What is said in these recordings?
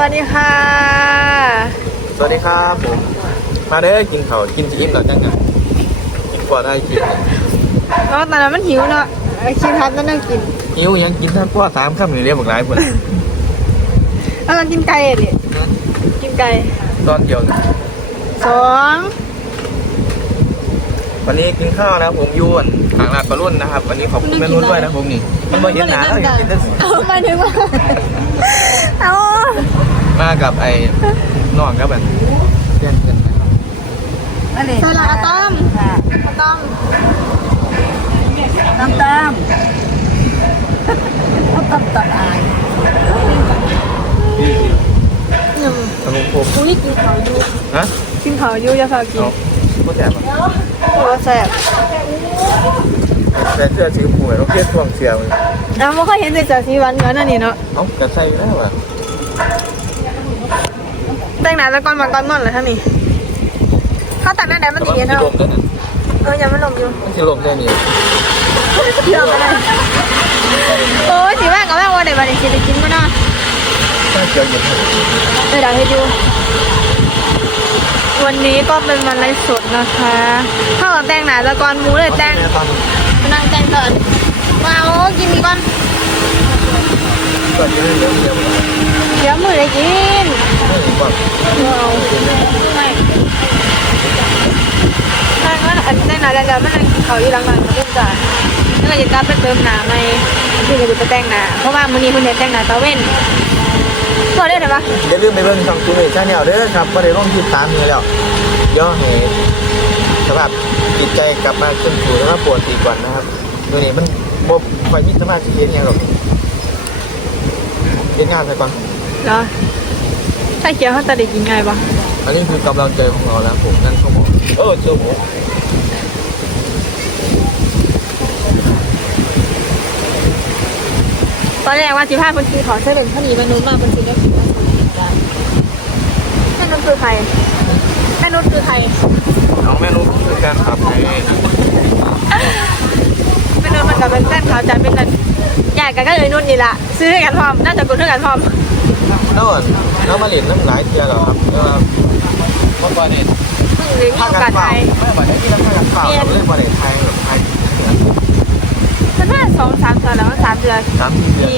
วัสดีค่ะ สวัสดีครับผม มาเด้อกินข้าวกินจีอิ่มแล้วจังไงกินกว่าได้กินเพราะว่าตอนนั้นมันหิวเนาะไอ้คิดทับนั่นนั่งกินหิวยังกินท่านพ่อสามคำหนึ่งเรียบบอกหลายคนแล้วเรากินไก่อะดิกินไก่ตอนเดียวนะสอง วันนี้กินข้าวนะผมยวนทางลาดประรุ่นนะครับ วันนี้ขอบคุณแม่รุ่นด้วยนะผมนี่มันมาเห็นหนาแล้วเห็นกินได้สิเอาไปถึงว่าเอามากับไอ้น้องครับแบบเพื่อนกันนะครับใส่ละอะตอมอะตอมตามตามเขาตามตัดอายหนึ่งขนมผมอุ้ยกินเขาวอยู่ฮะกินเขาวอยู่อย่าฝากกินเอา ก็แสบอะหัวแสบแต่เสื้อสีผูต้องเทียบทวงเสียมันเอาไม่เคยเห็นแต่จากสีวันเหมือนอันนี้เนาะเอ้าจะใส่ได้ป่ะแต่งหน้าแล้วก่อนมาก่อนม่อนเลยท่านี่ถ้าตัดหน้าแดงมันแต่ดีว่ามันเนาะจะลมได้น่ะเออยังไม่ลงอยู่มันจะลมได้นี่เดี๋ยวอะไรโอ้ยสิว่ากับว่าวันไหนวันไหนสิได้กินก็เนาะถ้าเกี่ยวเย็นเดี๋ยวให้ดูวั นนี้ก็เป็นวันไลฟ์สดนะคะถ้าเราแต่งหนาแล้วก่อนหมูเลยแต่งแม่ตอนนั่งแต่งก่อนว้าวกินมีก่อนก่อนจะเรื่องเดียวเลยเดี๋ยวมือได้กินไม่เห็นก่อนว้าวไม่ไม่งั้นอันแต่งหนาแล้วเดี๋ยวมันเขาอยู่หลังๆเขาเริ่มจ่ายแล้วก็จะกลับไปเติมหนาไหมคือจะไปแต่งหนาเพราะว่ามื้อนี้คุณเนี่ยแต่งหนาตะเว้นตัว เรียกอะไรปะอย่าลืมไปเบิ่งช่องตูเอกชาแนลเด้อครับว่าได้ลงที่ตามนี้แล้วเดี๋ยวให้สภาพจิตใจกลับมาขึ้นสู่สภาพปกติก่อนนะครับตัวนี้มันบ่ค่อยมีสมาธิเรียนย่างหรอกเรียนงานไปก่อนเหรอถ้าเคี้ยวเขาจะได้กินไงปะอันนี้คือกำลังใจของเราแล้วผมนั่นเขาบอกเออเจอผมตอนแรกว่าสิพาคนกินของเซเว่นพอดีมันนู้นมากินกินได้แม่นุช คือใคร แม่นุชคือใคร น้องแม่นุ๊กคือการขับให้แม่นุชมันกับเป็นแฟนเขาจะเป็นกันอยากกันก็เลยนุ่นนี่ละซื้อให้กันพร้อมน่าจะกดให้กันพร้อมนอนน้องมาเล่นน้ำหลายเทียแล้วครับแล้วเมื่อวานนี้เพิ่งเลยมีพาโอกักาสนไปเปล่าไม่วันนี้ที่เราพากันเปล่าเราเล่นวันไหนไทยแบบไทยฉันว่าสองสามเดือนแล้วสามเดือนสามสี่เดือนที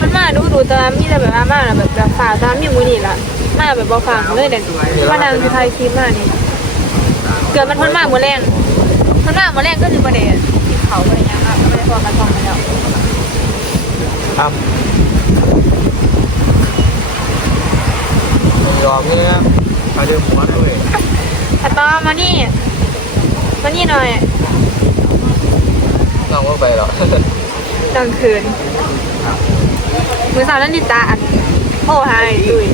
มันมาดูดูแต่ว่ามีแต่แบบว่ามาแบบแบบฝ่าตามมีมือนี่ละ มาแบบบอกฟังเลยเด็กว่านางคือไทยคลิปมานี่เกิดมันพ้นมากมือแรงพ้นมากมือแรงก็คือประเด็นกินเขาอะไรอย่างเงี้ยค่ะไม่ได้พอกันท่องมาแล้วครับยอมเนี่ยมาเดินหัวด้วยอะตอมมานี่ มานี่หน่อยน้องว่าไปหรอกกลางคืนมือสาวนั่นดิตาอันโอ้หายตุย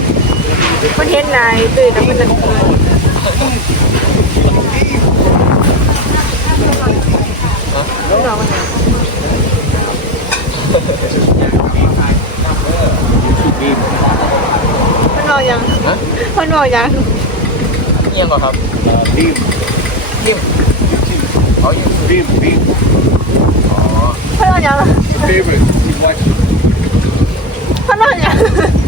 คนเห็นนายตุยแต่คนนั้นคืนน้องมันมันบอกยังฮะมันบอกยังเอียงก่อนครับริมริมอ๋ออยู่ Beef, beef, อ๋อมันบอกยัง favorite. You watch มันบอกยัง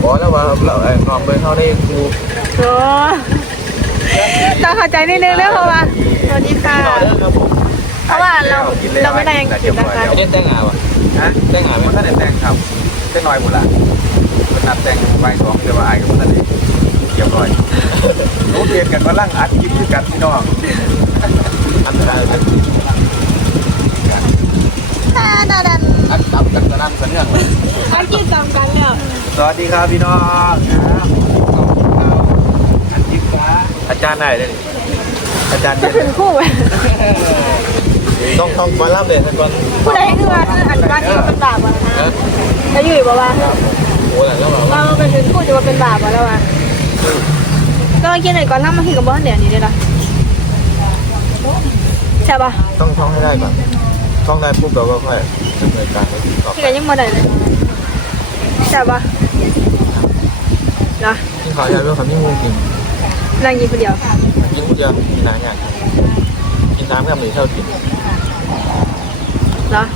บอกแล้วว่าเราไอ้น้องไปเข้าได้ครูโอ้ต้องเข้าใจนิดนึงเรื่องเพราะว่าสวัสดีค่ะที่นอนเด้อครับผมเพราะว่าเราเราไม่ได้ยังกินนะคะไอ้เด่นแต่งงานวะฮะแต่งงานไหมมันท่านได้แต่งครับแต่น้อยหมดละมันนัดแต่งใบสองแต่ว่าอายกับมันท่านได้เกี่ยวร้อยรู้เรียนกันว่าร่างอัดคลิปคือกันพี่น้องอันตรายเลยตาดาดันอัดตับกันกระนั่นกระเนื่องเลยอา กินตามกันแล้วสวัสดีครับพี่น้องครับอัดคลิปนะอาจารย์ไหนเลยอาจารย์จะเด่นถึงคู่ไหมต้องต้องก่อนรับเลยท่านก่อนผู้ใดให้คือว่าคืออันว่าที่มันเป็นบาปอะนะแล้วอยู่บอกว่าโอ้ยแล้วแบบว่าว่ามันเป็นถึงคู่จะว่าเป็นบาปอะแล้วอะก็มากินหน่อยก่อนถ้ามากินกับบอสเดี๋ยวนี้ได้ละใช่ปะต้องท่องให้ได้ก่อนท่องได้ปุ๊บเราก็ค่อยดำเนินการให้ต่อที่กันยังไม่ได้เลย ใช่ปะนะที่เขาอยากรู้คำที่งูกินนั่งกินคนเดียวกินผู้เดียวกินน้ำงานกินน้ำกับหรือเท่ากินเนาะ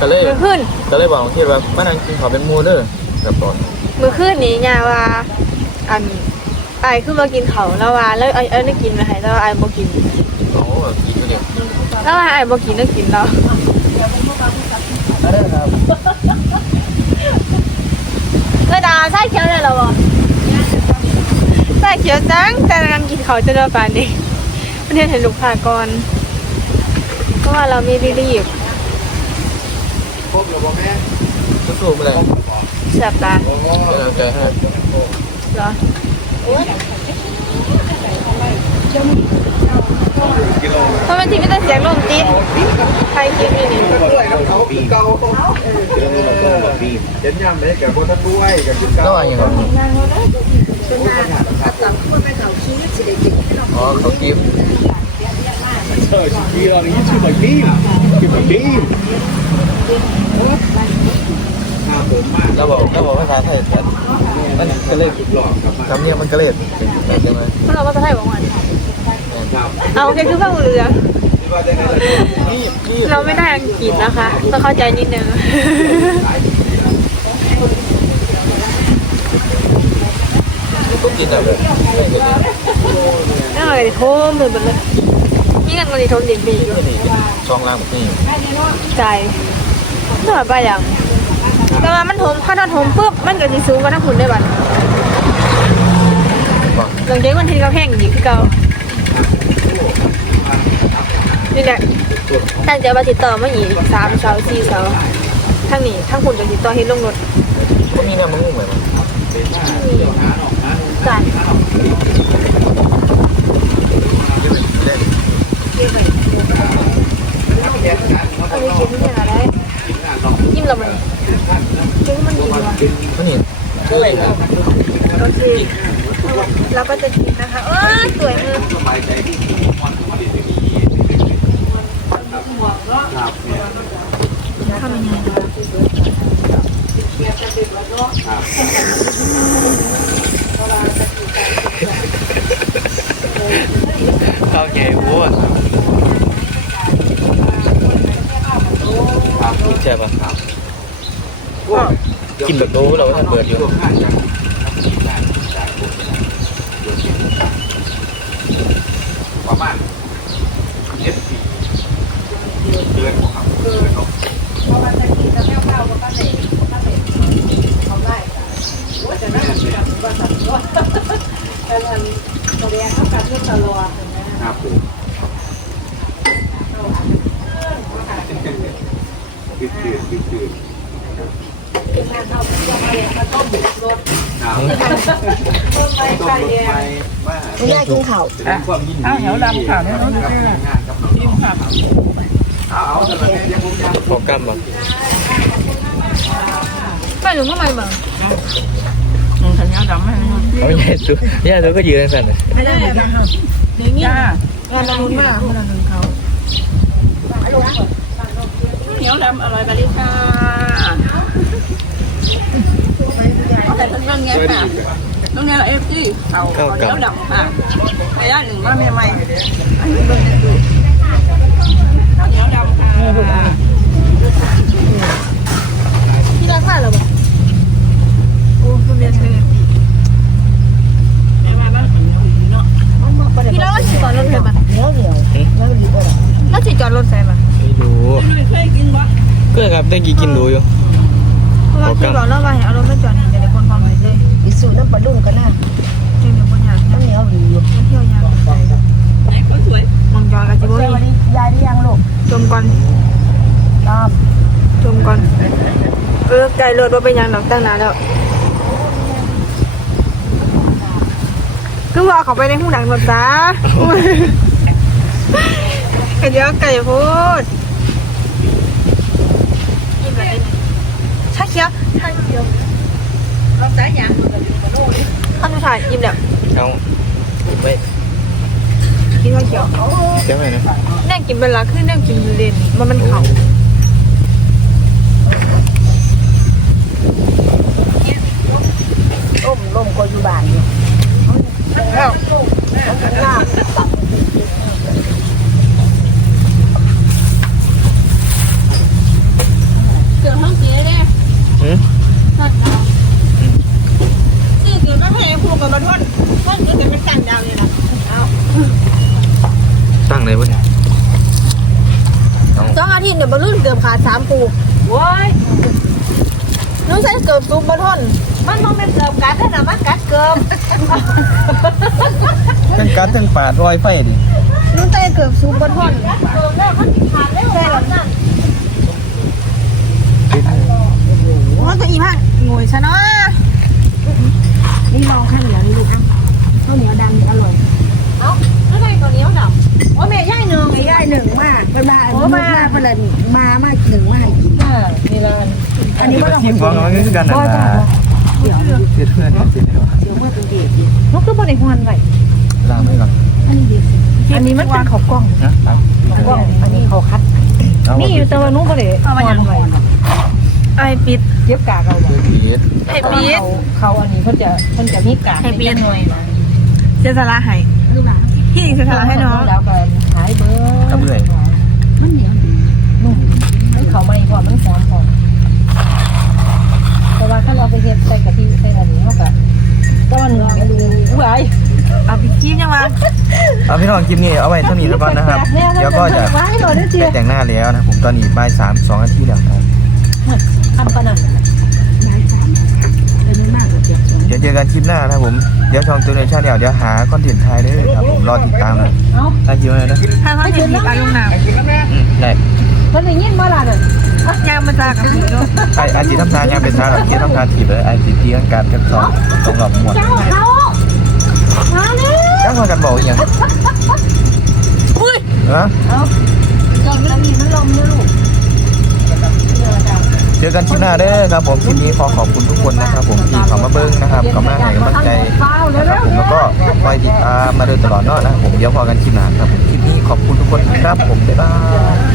ก็เลยเกิดขึ้นก็เลยบอกที่ว่ามานั่งกินขอเป็นมูเด้อกับตอนมื้อคืนนี้ย่าว่าอันอายคือมากินเขาวแล้วว่าแล้วไอ้ไอ้ได้กินมาให้แล้วอายบ่กินโอ้กินอยู่เนี่ยแล้วว่าอายบ่กินแล้วกินแล้วได้ครับ เอ้ยดาใส่เขียวเลยเหรอบ่ใส่เขียวจังแต่กำลังกินเขาวจนว่าปานนี้มันเฮ็ดให้ลูกค้าก่อนเพราะว่าเรามีรีบพบหรือบ่แม่สู้ๆไปเลยแซ่บตาโอ้เป็นกำลังใจให้เหรอกิโลเพราะมันที่มีแต่เสียงลมติดใครคิดนี่นี่ด้วยกับ เขาคือเก่าเห็นยามได้กับบ่ทันด้วยกับคือเก่าแล้วอะไรอย่างเงี้ยอ๋อเขากิฟต์เออชื่ออะไรชื่อแบบนี้ชื่อแบบนี้ครับผมมากเราบอกเราบอกภาษาไทยแต่มันก็เลยหลอกกลับมาคำเนี้ยมันก็เลยใช่ไหมเพราะเราว่าจะให้บอกว่าครับเอาแค่คือฟังเรือที่ว่าจะได้ละนี่นี่เราไม่ได้อังกฤษนะคะต้องเข้าใจนิดนึง ก็กิ นแบบนั่นอะไรโทมเลยหมดเลยนี่กันวันนี้โทมเด็กดีอยู่นี่ซองล่างแบบนี้ใจน่าไปอย่างแต่ว่ามันโทมถ้าถ้าโทมปุ๊บมันก็จะสูงกว่าทั้งคุณได้บัดบอกหลังจากมันทีก็แห้งดีคือเก่านี่แหละตั้งใจว่าติดต่อมาอีกสามเสาสี่เสาทั้งนี้ทั้งคุณจะติดต่อเฮ็ดลงรถก็มีเนี่ยมันงุ่มไหมมัน จ่ายเล่นอันนี้กินที่ไหนได้ยิ้มละมันยิ้มมันดีว่ะมันนี่ก็เลยครับโอเคเราก็จะกินนะคะเออสวยมือสบายใจที่ครับ เนี่ยทำยังไงวะโอเคโว้ใช่ป่ะกินแบบรู้เราท่านเปิดอยู่ประมาณเจ็ดสี่เดือนกว่าครับเดือนเนาะครับผมคือคือคือคือครับต้มรถไฟมาไม่ได้กินข้าวแสดงความยินดีอ้าวแถวดำค่ะเนี่ยน้องจะชื่องานกับน้องๆครับเอาเอาแต่ละเนี่ยเดี๋ยวผมจะพอกำอะไม่รู้ว่าไม่เบิ่งสัญญาดำให้น้องเขาใหญ่สุดใหญ่สุดก็ยืนสั่นเลยไม่ได้แบบนั้นจ้างานนุนมากมันนุนเขาเหนียวดำอร่อยบาริค่ะแต่เป็นเรื่องเงี้ยค่ะตรงนี้เราเอฟซีเขาเหนียวดำค่ะไอ้ด้านหนึ่งมาใหม่ๆอันนี้เป็นดูข้าวเหนียวดำค่ะพี่รักมาเหรอบ่โอ้คุณเรียนเธอแม่มาบ้านเนาะ พี่รักเราสิจอดรถใส่มา เหนียวเหนียวแล้วดีกว่า เราสิจอดรถใส่มา ไม่รู้ ไม่เคยกินวะ ก็ ครับได้กี่กินดูอยู่เพราะว่าพี่บอกเราว่าให้เอารถมาจอดนี่จะได้คนฟังเลยเลยอีสูน้ำปลาดุ้งกันนะจึงเดี๋ยวคนอยากน้ำเหนียวดีอยู่เที่ยวยามไหนคนสวยมองจอกับจิโบสวัสนี่ดียายได้ยังลูกจมก่อนตอบจมก่อนเออใจรถว่าเป็นยังดอกตั้งนานแล้วคือว่าเขาไปในห้องดังรถจ้าเดี๋ยวไก่พูดกินแบบนี้ ชาเขียวชาเขียวเราสายยางข้าวทุกทายยิ้มแล้วเอาไม่กินชาเขียวใช่ไหมนะแน่งกินเป็นหลักขึ้นแน่งกินเลนมันมันเขาต้มลมก็อยู่บ้านอยู่แล้วมันงามเกิดห้องเสียเลยหืมนั่นนะ ทสามปู โว้ย หนูใส่เกื อบซุปบ่ทนมันมันเป็นเกิบกัดได้นะมันกัดเกิบทั้งกัดทั้งปาดรอยไฟดิหนูใส่เกือบซุปบ่ทนเกิบแล้วมันขาดได้เลยหรอนั่นมันก็อีพังงวยซะเนาะนี่ลองข้าวเหนียวนี่ลูกอะข้าวเหนียวดำอร่อยเอ้าแล้วไงตัวนี้มันดับโอ้แม่ย่ายหนึ่งไม่ได้หนึ่งมากเป็นมาโอ้มาเป็นอะไรมามากหนึ่งมาให้กิน นี่ละอันนี้ก็ต้องทีมของมันคือกันนะเพื่อเพื่อนเพื่อนเดี๋ยวเมื่อเป็นเด็กมันก็บ่ได้ฮวนไว้ล้างไม่ก่อนอันนี้มันเป็นข้ากล้องนะเอากล้อง อันนี้เขาคัดเอานี่อยู่แต่ว่าหนูบ่ได้ฮวนไว้ไอ้ปิดเก็บกากเอาบ่ปีดไอ้ปิดเขาอันนี้เพิ่นจะเพิ่นจะมีกากให้เปลี่ยนหน่อยนะเสียสละให้ลูกหลานพี่เสียสละให้น้องแล้วก็ขายเบิ่กระเบื่อยมันเหนียว เขาไม่พอมันหอมพอแต่ว่าถ้าเราไปเฮ็ดใส่กะทิใส่อันนี้เฮาก็ก้อนอุ้ยเอาไปจิ้มยังวะเอาพี่น้องคลิปนี้เอาไว้เท่านี้แล้วกันนะครับ เดี๋ยวก็จะไว้หน่อยนะเจีไปแต่งหน้าแล้วนะผมตอนนี้บ่ายสามสองนาทีแล้วครับทำปะนั่นนายสามเป็นไม่มากกว่าเจ็ดสองเดี๋ยวเจอกันคลิปหน้านะครับผม เดี๋ยวช่องตัวเนชั่นเดี๋ยวเดี๋ยวหาคอนเทนต์ไทยด้วยครับผมรอติดตามนะเอ้าตาคิวเลยนะถ้าเขาเห็นมีปลาลงน้อืมได้ มันได้ยินบ่ล่ะนั่นำยางมาจากกับผีเนาะไอไอจีทำทานยังเป็นทางหลักที่ทำทานถีบเลยไอจีตีกันการกันสองสองหลอกหมวดเจ้าเขามาแล้วจ้างมากันบอกอย่างอุ้ยนะเอ้าจอมแล้วมีมันลมนะลูกเจอกันคลิปหน้าเด้อครับผมคลิปนี้ขอขอบคุณทุกคนนะครับผมที่เข้ามาเบิ้งนะครับเข้ามาให้กำลังใจนะครับผมแล้วก็คอยติดตามมาโดยตลอดเนาะนะครับผมเดี๋ยวพอกันคลิปหน้าครับผมคลิปนี้ขอบคุณทุกคนครับผมบ๊ายบาย